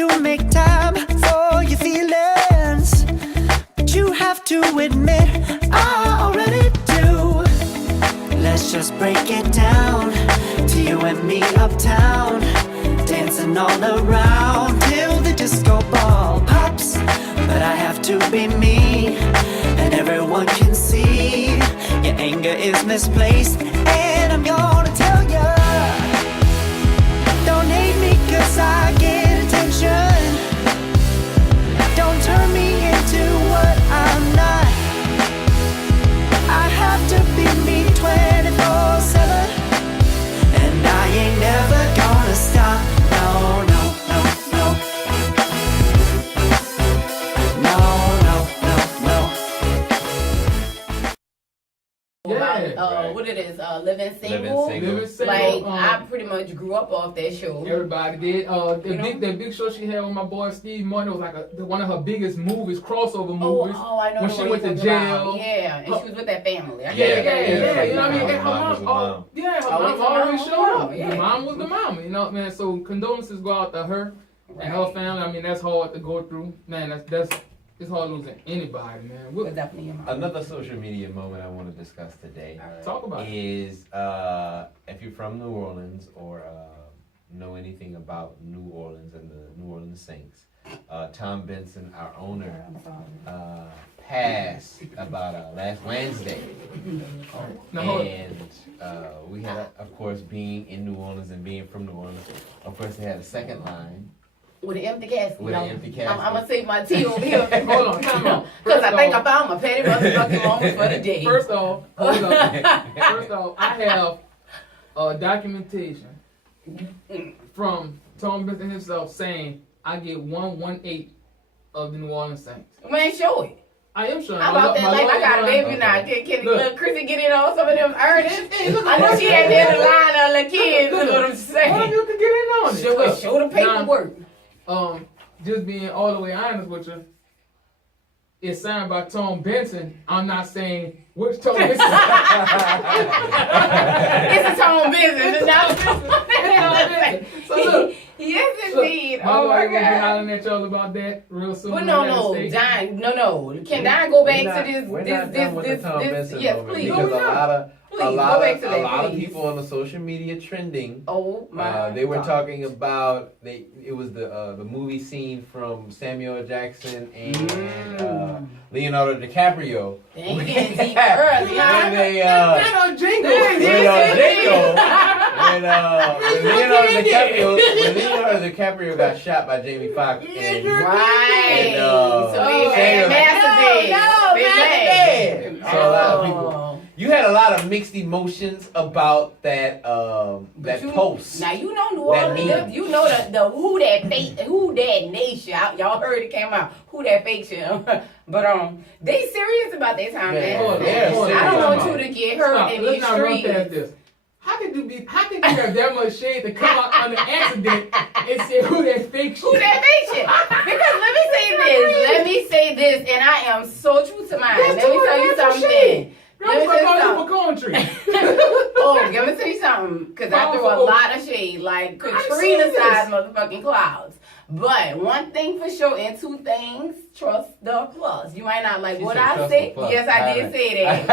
to make time for your feelings, but you have to admit I already do. Let's just break it down to you and me uptown, dancing all around till the disco ball pops. But I have to be me, and everyone can see your anger is misplaced, and I'm gonna tell ya, don't hate me 'cause I get attention. Don't turn me into what I'm not. I have to be me 24/7, and I ain't never gonna stop. No, no, no, no. No, no, no, no. Yeah. What it is, Living Single. Living Single. Like, I pretty much grew up off that show. Everybody did. That big show she had with my boy Steve Martin was like one of her biggest movies, crossover movies. I know. When she went to jail. Yeah, and she was with that family. Yeah. You know what I mean? Her Her mom always showed up. Yeah. The mom was the mama. You know, man. So condolences go out to her and her family. I mean, that's hard to go through. Man, it's hard losing anybody, man. But definitely your mom. Another social media moment I want to discuss today Talk about it. is if you're from New Orleans or know anything about New Orleans and the New Orleans Saints, Tom Benson, our owner, passed about last Wednesday. And we had, of course, being in New Orleans and being from New Orleans, of course, they had a second line. With an empty casket. With an empty casket. I'm going to save my tea over here. Hold on, time out. Because I think I found my petty motherfucking moment for the day. First off, I have documentation from Tom Benson himself saying I get 1/1/8 of the New Orleans Saints. Man, show it. I am showing. How about that? Like, I got a baby now. Can little Chrissy get in on some of them earnings? I know she had there the line of the kids. Look what I'm saying. Well, you can get in on it. Show the paperwork. Just being all the way honest with you, it's signed by Tom Benson. I'm not saying which Tom Benson. It's a Tom Benson. It's not Benson. So look. Yes, indeed. My Oh my wife will be God. hollering at y'all about that real soon. But no. Can Don go back to this? We're not done with the Tom Benson Yes, moment please. because Please, a go lot back to that, of please. people on the social media trending. Oh my! They were God. talking about it was the movie scene from Samuel L. Jackson and Leonardo DiCaprio. They ain't getting deep early, huh? When they Jingle. when Leonardo DiCaprio got shot by Jamie Foxx. Right. And, So we had master bed. So a lot of people. You had a lot of mixed emotions about that post. Now you know New That Orleans. meme. You know the who that nation. Y'all heard it came out. Who that fake shit. But they serious about that time, man. I don't want you to get hurt in these Let's not run streets. past this. How could you have that much shade to come out on an accident and say who that fake shit? Who that fake shit? Because let me say this, and I am so true to mine. Let me tell you something. Let me tell you Oh, let me tell you something. Because I threw a lot of shade, like Katrina-sized motherfucking clouds. But one thing for sure, and two things, trust the applause. You might not like what I say. Yes, I did say that.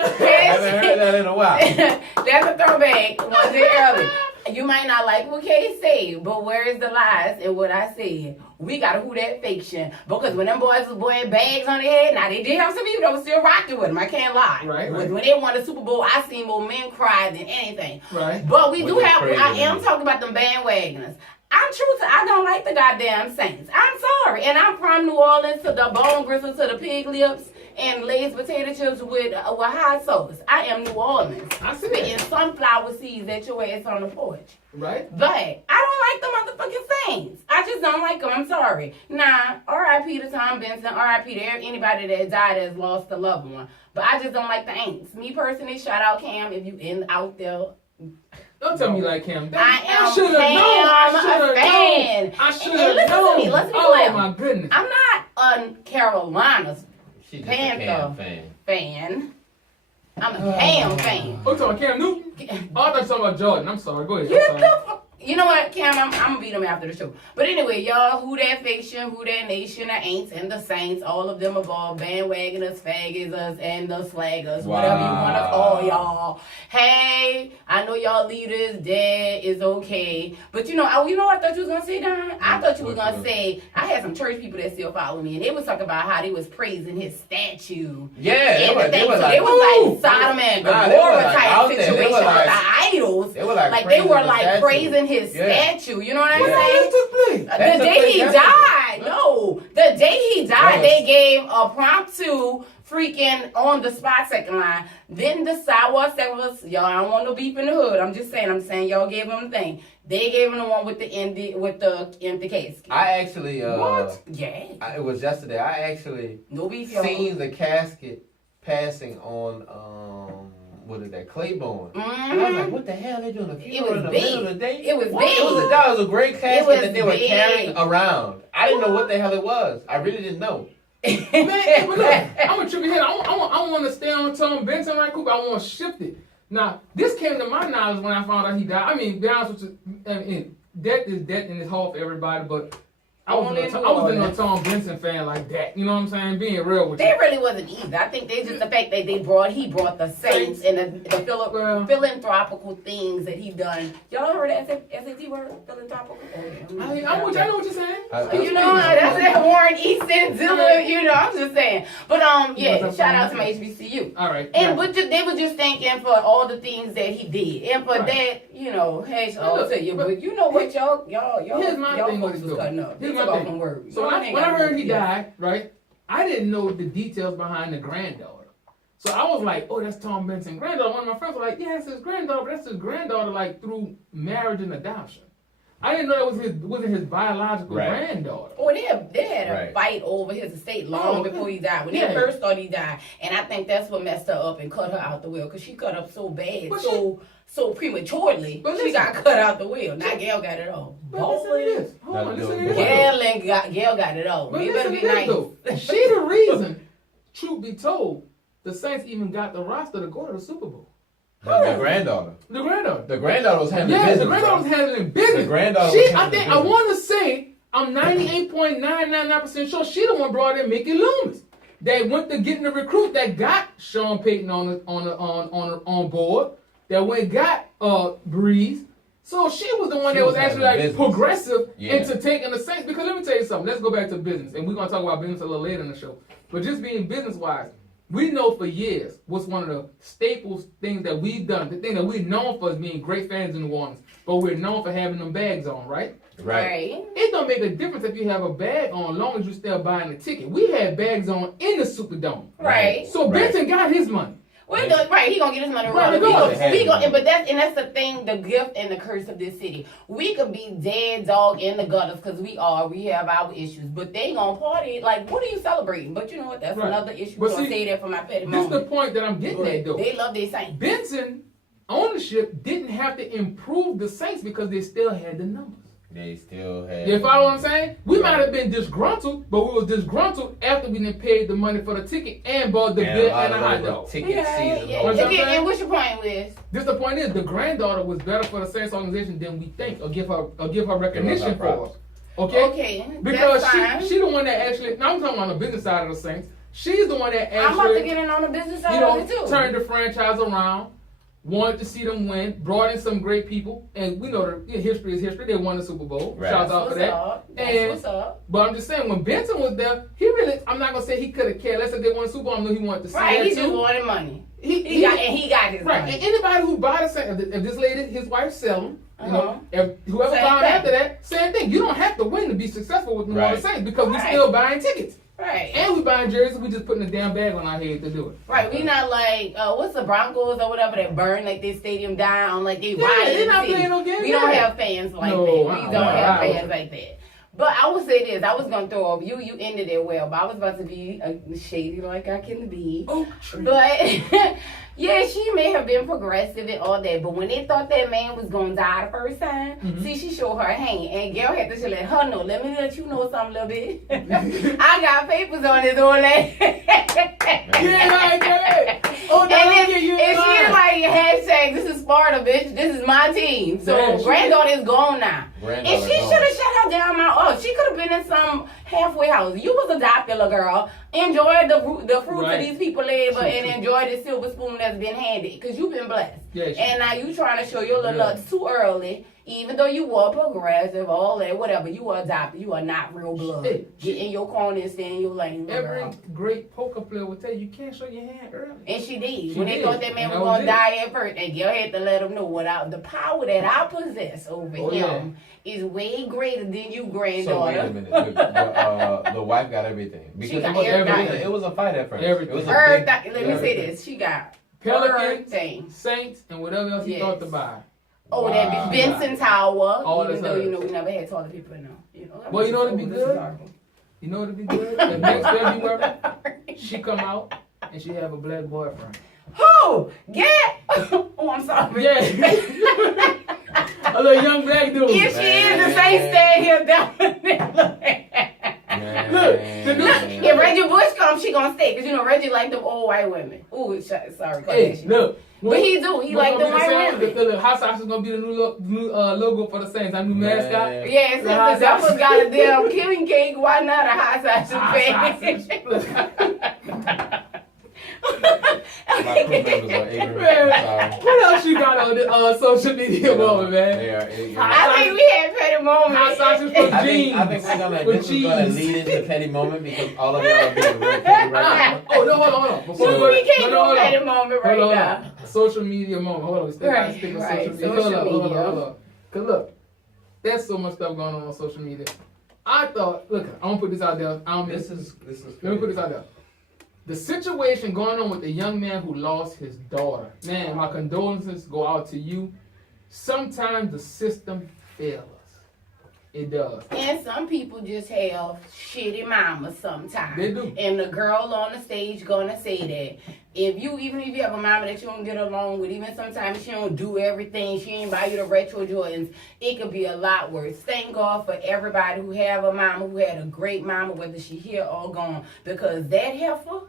I haven't heard that in a while. That's a throwback. One day early. You might not like what Kay say, but where is the lies in what I said? We gotta who that fiction. Because when them boys was wearing bags on their head, now they did have some people that was still rocking with them. I can't lie. Right. When they won the Super Bowl, I seen more men cry than anything. Right. But we do Which is have, crazy I to am me. talking about them bandwagoners. I don't like the goddamn Saints. I'm sorry. And I'm from New Orleans to the bone gristle to the pig lips and Lay's potato chips with hot sauce. I am New Orleans. I see spitting that. sunflower seeds at your ass on the porch. Right? But I don't like the motherfucking Saints. I just don't like them. I'm sorry. Nah, R.I.P. to Tom Benson. R.I.P. to anybody that died that's lost a loved one. But I just don't like the Aints. Me personally, shout out Cam if you out there. Don't tell me like him. I am should have known. a fan. I should And have listen known. to me. Listen to me. Oh my goodness. I'm not a Carolina's She's just Panther a Cam fan. fan. I'm a Cam fan. Oh, you talking about Cam Newton? Oh, I thought you were talking about Jordan. I'm sorry. Go ahead. Get I'm the sorry. fuck. You know what, Cam? I'm gonna beat them after the show. But anyway, y'all, who that fiction, who that nation, the ain'ts and the saints, all of them involved, bandwagoners, faggots, and the slaggers, whatever you want to call y'all. Hey, I know y'all leaders dead is okay, but you know what I thought you was gonna say, Don? I thought you was gonna say I had some church people that still follow me, and they was talking about how they was praising his statue. Yeah, They was like Sodom and Gomorrah type situation with the idols. They were like they were like statue. praising his statue. You know what I'm When saying? this took place? The day he died. No, the day he died, they gave a promptu freaking on the spot second line. Then the sidewalk was y'all. I don't want no beef in the hood. I'm saying y'all gave him the thing. They gave him the one with the empty casket. I actually What? Yeah. it was yesterday. I actually No beef, y'all. seen the casket passing on what is that, Claiborne. And I was like, what the hell they doing a funeral in the middle of the day? It was What? big. That was a great casket was that they were big. carrying around. I didn't know what the hell it was. I really didn't know. Man, but look, I'm gonna trip your head. I want to stay on Tom Benson right quick. I want to shift it. Now, this came to my knowledge when I found out he died. I mean, be honest with you, death is death and it's hard for everybody, but I wasn't a Tom Benson fan like that. You know what I'm saying? Being real with you. They really wasn't either. I think they just the fact that he brought the saints and the philanthropical things that he done. Y'all heard that SAT word? Philanthropical? I know what you're saying. You know, that's that Warren Easton, Zilla, you know, I'm just saying. But yeah, shout out to my HBCU. All right. And but they were just thanking for all the things that he did. And for that, you know, hey, I'll tell you, but you know what, y'all Here's my thing folks was cutting up. Here's my thing. Words. So when I heard he died, right, I didn't know the details behind the granddaughter. So I was like, oh, that's Tom Benson's granddaughter. One of my friends were like, yeah, it's his granddaughter, but that's his granddaughter, like, through marriage and adoption. I didn't know that wasn't his biological granddaughter. Oh, they had a fight over his estate long before he died. When they first thought he died, and I think that's what messed her up and cut her out the will, because she cut up so bad, so prematurely. But she got cut out the will. Now Gail got it all. But listen to this. Hold on, listen to this. Gail got it all. But You better be listen to nice. this, though. She the reason, truth be told, the Saints even got the roster to go to the Super Bowl. The granddaughter. The granddaughter. The granddaughter was handling business. Yeah, the granddaughter was handling business. The granddaughter She, was I handling think, business. I want to say, I'm 98.999% sure she the one brought in Mickey Loomis. They went to getting the recruit that got Sean Payton on board. That went and got Breeze. So she was the one that was actually like progressive into taking the Saints. Because let me tell you something. Let's go back to business, and we're gonna talk about business a little later in the show. But just being business wise, we know for years what's one of the staples things that we've done. The thing that we're known for is being great fans in New Orleans, but we're known for having them bags on, right? Right. It don't make a difference if you have a bag on, as long as you're still buying a ticket. We had bags on in the Superdome. Right. So Benson got his money. Well, he gonna get his money Right, regardless. But that's the thing, the gift and the curse of this city. We could be dead dog in the gutters because we have our issues, but they gonna party. Like, what are you celebrating? But you know what? That's another issue. We're gonna say that for my petty moment. This is the point that I'm getting at, though. They love their Saints. Benson ownership didn't have to improve the Saints because they still had the numbers. They still had. You follow what I'm saying? We might have been disgruntled, but we was disgruntled after we didn't pay the money for the ticket and bought the bill and the hot dog. Ticket season. And what's your point, Wiz? The point is, the granddaughter was better for the Saints organization than we think, or give her recognition for us. Okay? Because she the one that actually. Now I'm talking on the business side of the Saints. She's the one that actually. I'm about to get in on the business side of it too. Turned the franchise around. Wanted to see them win, brought in some great people, and we know the history is history. They won the Super Bowl. Right. Shouts out for that. That's what's up. But I'm just saying, when Benson was there, I'm not gonna say he could have cared less if they won the Super Bowl. I know he wanted to see that He too. just wanted money. He got his right. money. And anybody who buy the Saints, if this lady, his wife, sell them, you know, if whoever Same bought thing. after that, same thing. You don't have to win to be successful with New Orleans Saints because we still buying tickets. Right. And we buying jerseys, we just putting a damn bag on our head to do it. Right, we not like what's the Broncos or whatever that burn like their stadium down, like they Yeah, riot. they're not playing no games. We don't have fans like that. We don't have fans like that. But I will say this, I was gonna throw up. You ended it well, but I was about to be shady like I can be. Oh, but yeah, she may have been progressive and all that, but when they thought that man was gonna die the first time, see, she showed her hand, and girl had to let her know. Let me let you know something a little bit. I got papers on this old lady. Yeah, right, yeah. Oh, no, And yeah, you she's like, hashtag, this is Sparta, bitch. This is my team. So Man, granddaughter is gone now. Granddaughter And she gone. should have shut her down mouth. She could have been in some halfway house. You was adopted, little girl. Enjoy the fruits Right. of these people labor True, and true. enjoy the silver spoon that's been handed. Because you've been blessed. Yeah, she- And now you trying to show your little Yeah. nuts too early. Even though you were progressive, all that, whatever. You were adopted. You are not real blood. Hey, Get in your corner and stay in your lane, little Every girl. great poker player will tell you can't show your hand early. And she did. She When they did. thought that man And was that was gonna it. die at first, and girl had to let him know without the power that I possess over Oh, him is way greater than you, So wait granddaughter. a minute. The wife got everything because got it was, everything. it was a fight at first. Everything. It was a Let big- me say everything. this. She got Pelicans, everything. Saints, and whatever else he Yes. thought to buy. Oh, Wow. that Benson Tower. All Even this though, other- we never had taller people in them. Well, you know what'd be this is good? horrible. You know what'd be good? The next February, she come out and she have a black boyfriend. Who? Get! Oh, I'm sorry. Yeah. A little young black dude. If she is the same stand here, definitely. Look, the new- If Reggie Bush comes, she gonna stay. Because, Reggie like them old white women. Ooh, sorry, Hey, Kardashian. look. But he do. He like them white women. The hot sauce is gonna be the new logo for the Saints. Our new Man. mascot. Yes, The hot since that sauce. was got a damn killing cake, why not a hot sausage Hot face? sausage. My crew members are ignorant. Man, what else you got on the social media moment, man? They are ignorant. I think we had petty moments. Hot sausage for I jeans. think we're gonna with this is gonna cheese. lead into petty moment because all of y'all are being real petty right now. Oh no, hold on. Before We go- can't no, do hold a petty on. moment right Hold now. on. Social media moment. Hold on. Stick on Right, social right, media. social Hold media. on. Cause look, there's so much stuff going on social media. I thought, look, I'm gonna put this out there. This is Let me put this out there. The situation going on with the young man who lost his daughter. Man, my condolences go out to you. Sometimes the system fails us. It does. And some people just have shitty mamas sometimes. They do. And the girl on the stage gonna say that. Even if you have a mama that you don't get along with, even sometimes she don't do everything, she ain't buy you the retro Jordans, it could be a lot worse. Thank God for everybody who have a mama, who had a great mama, whether she here or gone. Because that heifer,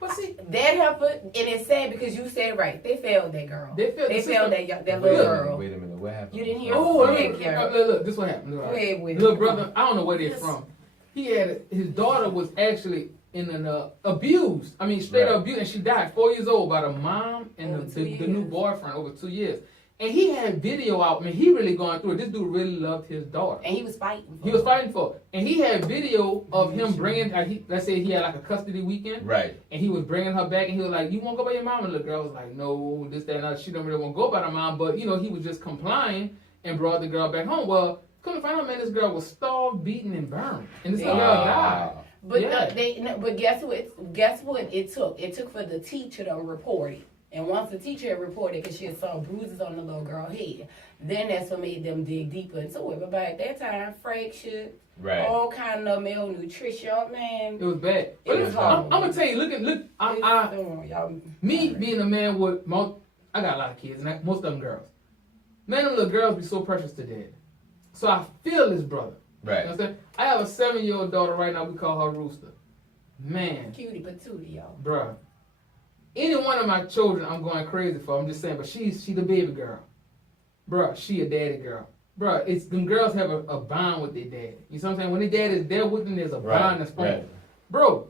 But see, and it's sad because you said it right. They failed that girl. They failed the failed system. that Wait little a minute, girl. wait a minute. What happened? You didn't hear? oh, Go look, ahead, Karen. look, this what happened. Go ahead with Little it. brother, I don't know where they're from. He had his daughter was actually in an abused. I mean, straight Right. up abused, and she died 4 years old by the mom and Over the 2 new years. boyfriend over 2 years. And he had video out. I mean, he really going through it. This dude really loved his daughter. And he was fighting. He was fighting for it. And he had video of him bringing, let's say he had like a custody weekend, Right. and he was bringing her back, and he was like, you want to go by your mom? And the girl was like, no, this, that, and that. She don't really want to go by her mom, but, he was just complying and brought the girl back home. Well, come to find out, man, this girl was starved, beaten, and burned. And this girl died. But Yeah. but guess what? Guess what it took? It took for the teacher to report it. And once the teacher had reported, because she had saw bruises on the little girl's head, then that's what made them dig deeper into it. But by that time, fractured, Right. all kind of malnutrition, man. It was bad. It was I'm hard. going to tell you, me being a man with, I got a lot of kids, and most of them girls. Man, them little girls be so precious to dad. So I feel this brother. You know Right. what I'm saying? I have a 7-year-old daughter right now. We call her Rooster. Man, Cutie patootie, y'all. bruh. Any one of my children, I'm going crazy for. I'm just saying, but she the baby girl, bruh. She a daddy girl, bruh. It's them girls have a bond with their dad. You know what I'm saying? When their dad is there with them, there's a bond that's formed. Right. Bro,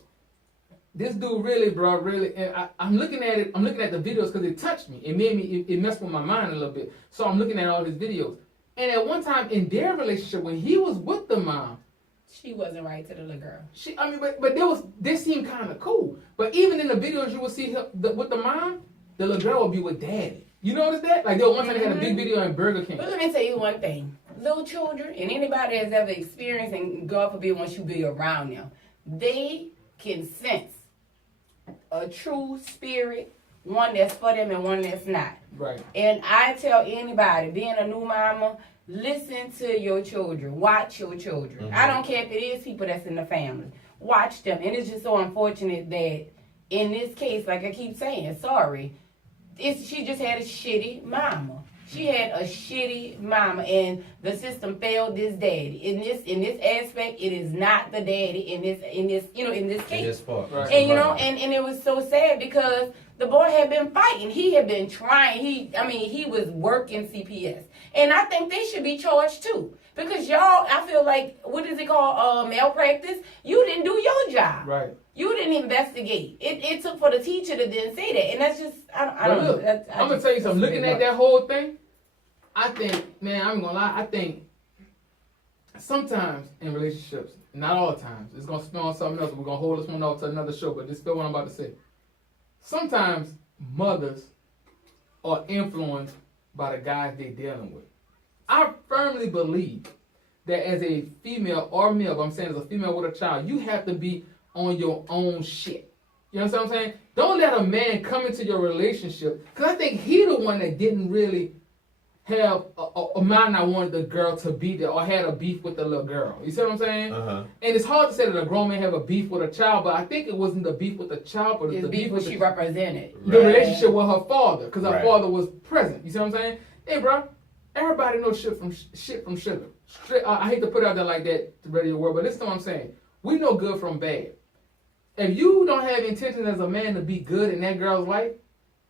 this dude really, bro, really. And I'm looking at it. I'm looking at the videos because it touched me. It made me. It messed with my mind a little bit. So I'm looking at all his videos. And at one time in their relationship, when he was with the mom, She wasn't right to the little girl. but they seemed kind of cool. But even in the videos, you will see with the mom, the little girl will be with daddy. You notice that? Like there was one time they had a big video in Burger King. But let me tell you one thing. Little children and anybody that's ever experienced, and God forbid once you be around them, they can sense a true spirit, one that's for them and one that's not. Right. And I tell anybody, being a new mama, listen to your children. Watch your children. Mm-hmm. I don't care if it is people that's in the family. Watch them. And it's just so unfortunate that in this case, like I keep saying, sorry, she just had a shitty mama. She had a shitty mama, and the system failed this daddy. In this aspect, it is not the daddy in this case. In this part. Right. And it was so sad because the boy had been fighting. He had been trying. He was working CPS. And I think they should be charged too. Because y'all, I feel like, what is it called? Malpractice? You didn't do your job. Right. You didn't investigate. It took for the teacher to then say that. And that's just, I don't Look, know. I'm going to tell you something. Looking at that whole thing, I think, man, I'm going to lie, I think sometimes in relationships, not all the times, it's going to spill on something else. We're going to hold this one off to another show, but just feel what I'm about to say. Sometimes mothers are influenced by the guys they're dealing with. I firmly believe that as a female or male, but I'm saying as a female with a child, you have to be on your own shit. You know what I'm saying? Don't let a man come into your relationship, because I think he the one that didn't really have a mind I wanted the girl to be there or had a beef with the little girl. You see what I'm saying? Uh-huh. And it's hard to say that a grown man have a beef with a child, but I think it wasn't the beef with the child, but It's the beef what she represented. the Right. relationship with her father, because her Right. father was present. You see what I'm saying? Hey, bro, everybody knows shit from sugar. I hate to put it out there like that to radio world, but listen to what I'm saying. We know good from bad. If you don't have intention as a man to be good in that girl's life,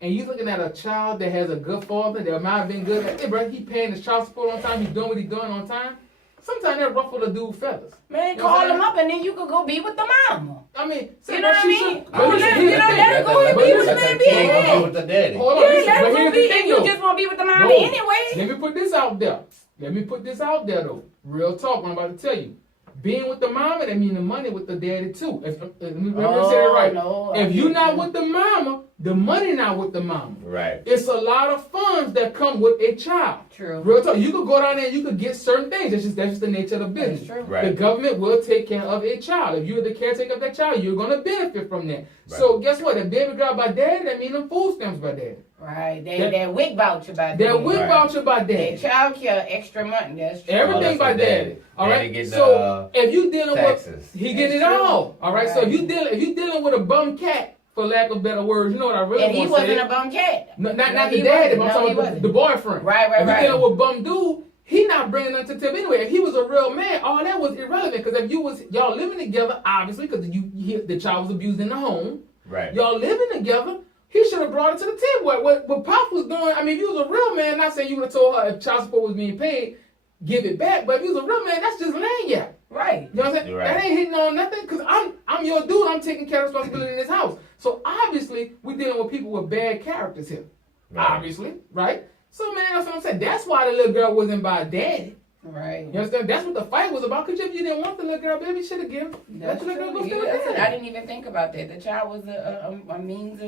and you looking at a child that has a good father that might have been good, like, hey, bro, he paying his child support on time, he doing what he doing on time. Sometimes that ruffle the dude feathers. Man, You know call what I'm him up and then you could go be with the mama. I mean, You know what I mean? But listen, let here's the him thing. go and be with the man. Go with the daddy. Hold on, Yeah, listen, let but him go here's be, the thing, and you though. just want to be with the mama No. anyway. Let me put this out there. Though. Real talk, what I'm about to tell you. Being with the mama, that mean the money with the daddy too. If let me say that right. No, if you not with the mama, the money not with the mama. Right. It's a lot of funds that come with a child. True. Real talk. You could go down there and you could get certain things. That's just the nature of the business. That's true. Right. The government will take care of a child. If you're the caretaker of that child, you're gonna benefit from that. Right. So guess what? If baby girl by daddy, that means them food stamps by daddy. Right. That WIC voucher by That daddy. WIC Right. voucher by daddy. That child care extra money. That's true. Everything that's by for daddy. daddy. All Daddy right. getting So if you dealing taxes. with, he getting it That's true. all. All right. So if you dealing with a bum cat, for lack of better words, you know what I really And he want to wasn't say. a bum cat. Not No, the he dad. wasn't. I'm No, talking he about wasn't. the boyfriend. Right. If you dealing with bum dude, he not bringing nothing to the table anyway. If he was a real man, all that was irrelevant. Because if y'all living together, obviously, because the child was abused in the home. Right. Y'all living together. He should have brought it to the table. What Pop was doing, I mean, if you was a real man, not saying you would have told her if child support was being paid, give it back. But if you was a real man, that's just lanyard. Right. You know what I'm saying? You're right. That ain't hitting on nothing because I'm your dude. I'm taking care of responsibility in this house. So obviously, we're dealing with people with bad characters here. Right. Obviously, right? So man, that's what I'm saying. That's why the little girl wasn't by daddy. Right. You understand? That's what the fight was about. Because if you didn't want the little girl, baby, you should have given. That's Let the little girl true. go stay with I daddy. didn't even think about that. The child was a means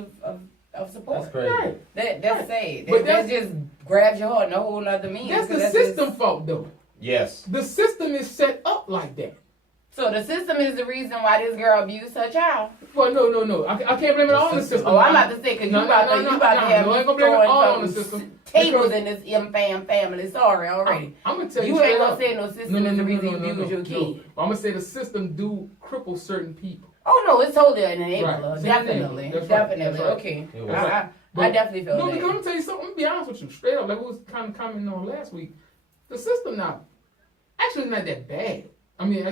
of support. That's crazy. Right. That's sad. But That just grabs your heart in a whole nother meaning. That's 'cause the just- system fault, though. Yes. The system is set up like that. So the system is the reason why this girl abused her child. Well, no. I can't blame it all on the system. Oh, I'm about to say because you about to have no, I ain't gonna blame it all on the system. tables Because- in this family. Sorry already. I'm gonna tell you. You straight ain't gonna up. say no system is the reason you abuse your kid. I'm gonna say the system do cripple certain people. Oh no, it's totally an enabler. Right. Definitely. That's right. Definitely. That's right. Okay. It was- I But- definitely feel No, that. because I'm gonna tell you something. I'm gonna be honest with you, straight up. Like we was kind of commenting on last week. The system now, actually, not that bad. I mean,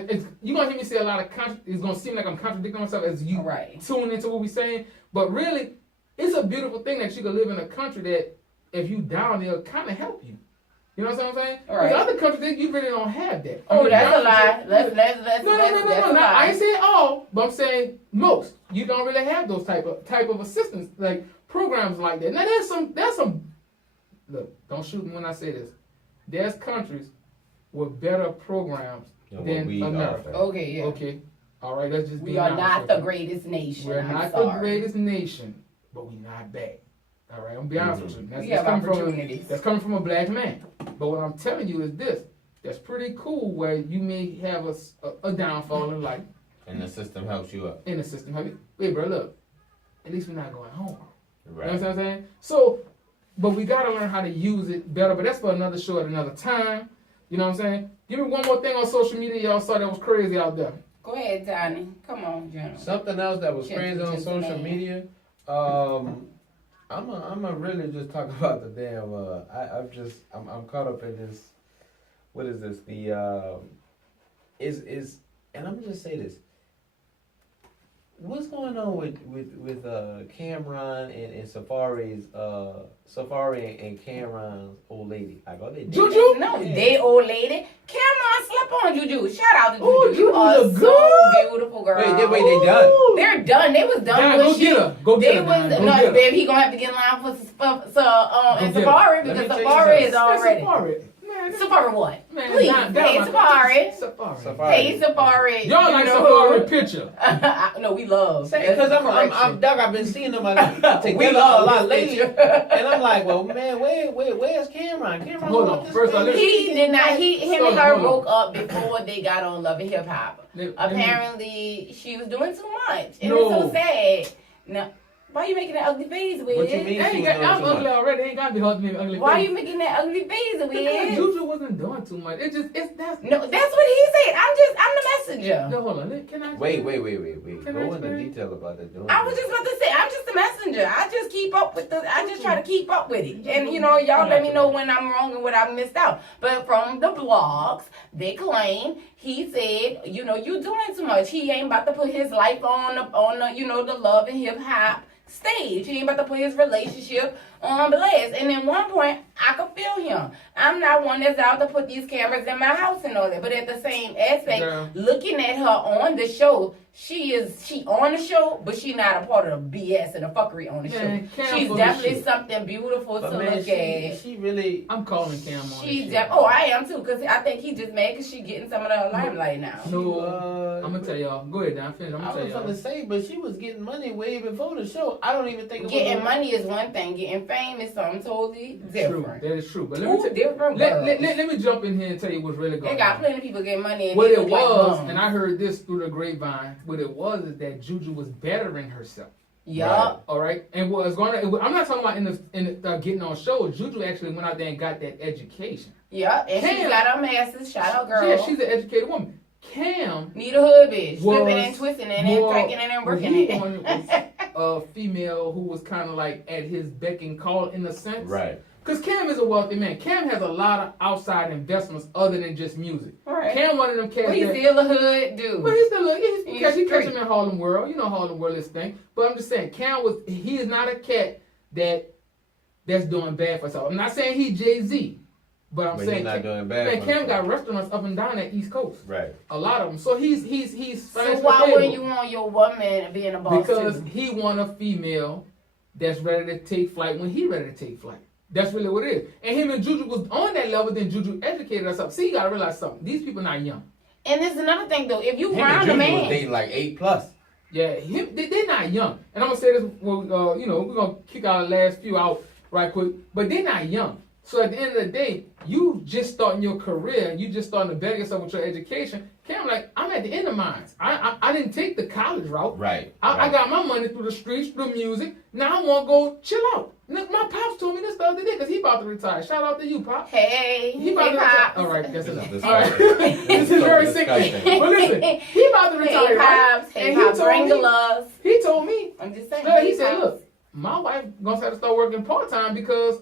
you're gonna hear me say a lot of. It's gonna seem like I'm contradicting myself as you Right. tune into what we're saying. But really, it's a beautiful thing that you can live in a country that, if you down, they'll kind of help you. You know what I'm saying? Right. Because other countries, you really don't have that. I Oh, mean, that's a lie. honestly, Let's No. that's a I lie. ain't saying all, but I'm saying most. You don't really have those type of assistance, like programs like that. Now there's some. Look, don't shoot me when I say this. There's countries with better programs Than what than we America. offer. Okay, yeah. Okay, all right. Let's just. We be are honest not with the you. greatest nation. We're I'm not sorry. the greatest nation, but we're not bad. All right, I'm gonna be honest with you. We have opportunities. That's coming from a black man. But what I'm telling you is this: that's pretty cool. Where you may have a downfall in life, And the system helps you up. in the system. Wait, bro, look. At least we're not going home. You know Right. what I'm saying? So, but we gotta learn how to use it better. But that's for another show at another time. You know what I'm saying? Give me one more thing on social media y'all saw that was crazy out there. Go ahead, Tiny. Come on, General. Something else that was Just- crazy on just social man. media. I'm really just talk about the damn. I'm caught up in this. What is this? The and I'm gonna just say this. What's going on with Cameron and Safari and Cameron's old lady? Like, are they dating? Juju? No, they old lady. Cameron slept on Juju. Shout out to Juju. Ooh, You Juju are look so good. beautiful, girl. They done. They're done. They was done Nah, with go shit. get her. Go They get her. was Go no, get her. baby. He gonna have to get in line for get her. Safari Let me because tell you Safari is something. already. Safari. Man, Safari what? Man, Please, down hey my- Safari. Safari. Hey Safari. Y'all You like know Safari who? picture. No, we love. Because That's I'm Doug. I've been seeing them together We a love lot this lately, picture. and I'm like, well, man, where's Cameron? Cameron, Hold want on. this First of all, baby. He did not. Him and Hold her on. broke up before they got on Love and Hip Hop. Let me- Apparently, she was doing too much, and No. it's so sad. Now, why you making that ugly face, Wiz? What you mean? Ain't got, I'm ugly already. Ain't got to be ugly. Why face. you making that ugly face, Because Wiz? Juju wasn't doing too much. That's. No, that's what he said. I'm the messenger. No, hold on. Can I? Wait. Can I Go into explain? detail about that. I was just about to say, I'm just the messenger. I just keep up with I just try to keep up with it. And, y'all let me know when I'm wrong and what I missed out. But from the blogs, they claim he said, you doing too much. He ain't about to put his life on the Love and Hip Hop stage. He ain't about to put his relationship on blast. And at one point, I could feel him. I'm not one that's out to put these cameras in my house and all that. But at the same aspect, Girl. looking at her on the show, she on the show, but she not a part of the BS and the fuckery on the Man, show. Cam She's full of definitely shit. something beautiful But to man, look at. she really. I'm calling Cam on She's this shit. I am too, because I think he just mad because she getting some of the limelight now. No, I'm gonna tell y'all. Go ahead, Dan. Finish. I'm I gonna tell was y'all. gonna say, but she was getting money way before the show. I don't even think it Getting was money is one thing. Getting fame is something totally True, different. that is true. But let Two me different let, girls. let me jump in here and tell you what's really They going got on. plenty of people getting money. And What they it look like was, bums. and I heard this through the grapevine. What it was is that Juju was bettering herself. Yup. All right, and what was going on? I'm not talking about in the getting on shows. Juju actually went out there and got that education. Yup. And she's Cam- got her masters. Shout out, girl. Yeah, she's an educated woman. Cam Need a hood bitch. was Flipping and twisting and then more- breaking it and was working he it. one was a female who was kind of like at his beck and call in a sense. right. Because Cam is a wealthy man. Cam has a lot of outside investments other than just music. Right. Cam one of them cats But he's that- still a hood dude. But he's still He's he catch street. him in Harlem World. You know Harlem World is thing. But I'm just saying, he is not a cat that's doing bad for himself. I'm not saying he Jay-Z, but I'm But saying he's not doing bad. Man, for Cam himself. got restaurants up and down that East Coast. Right. A lot of them. So he's So financially why stable. wouldn't you want your woman being a boss Because too? he want a female that's ready to take flight when he ready to take flight. That's really what it is. And him and Juju was on that level, then Juju educated us up. See, you gotta realize something. These people not young. And there's another thing though. If you Him and round a Juju was man, dating like 8+. Yeah, they're not young. And I'm gonna say this, well, we're gonna kick our last few out right quick, but they're not young. So at the end of the day, you just starting your career, you just starting to better yourself with your education. Cam, like, I'm at the end of mine. I didn't take the college route. Right. I got my money through the streets, through music. Now I want to go chill out. My pops told me this the other day because he about to retire. Shout out to you, Pop. hey, He about to retire. pops. All right, that's This enough. is All right. disgusting. This is very sickening. Disgusting. But listen, he about to retire, Hey right? pops, hey And he pops, told bring me- the loves. He told me, I'm just saying. Look, he hey, said, pops. look, my wife gonna have to start working part-time because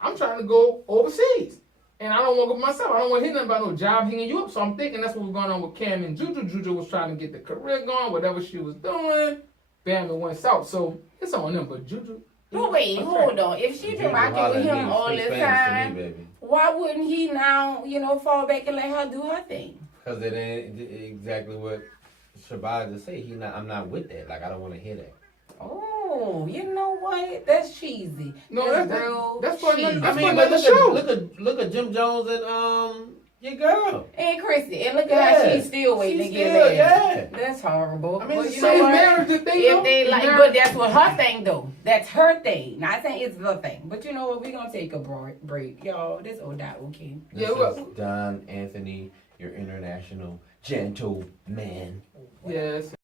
I'm trying to go overseas. And I don't want to go myself. I don't want to hear nothing about no job hanging you up. So I'm thinking that's what was going on with Cam and Juju. Juju was trying to get the career going, whatever she was doing. Bam, it went south. So it's on them. But Juju. But wait, hold on. If she been rocking with him all this time, why wouldn't he now, fall back and let her do her thing? Because it ain't exactly what Shabazz just say. I'm not with that. Like, I don't want to hear that. Oh, you know what? That's cheesy. No, that's that's- real that's part of cheesy. the- I mean, part but of the show. look at Jim Jones and your girl. And Chrissy, and look at how Yeah. she's still waiting She's to get still- married. yeah. That's horrible. I mean, but it's you the know same what? marriage that they If they like, marriage. but that's what her thing though. That's her thing. Not saying it's the thing, but you know what? We're gonna take a break, y'all. This o.okay. Yeah, This well- is Don Anthony, your international gentleman. Yes.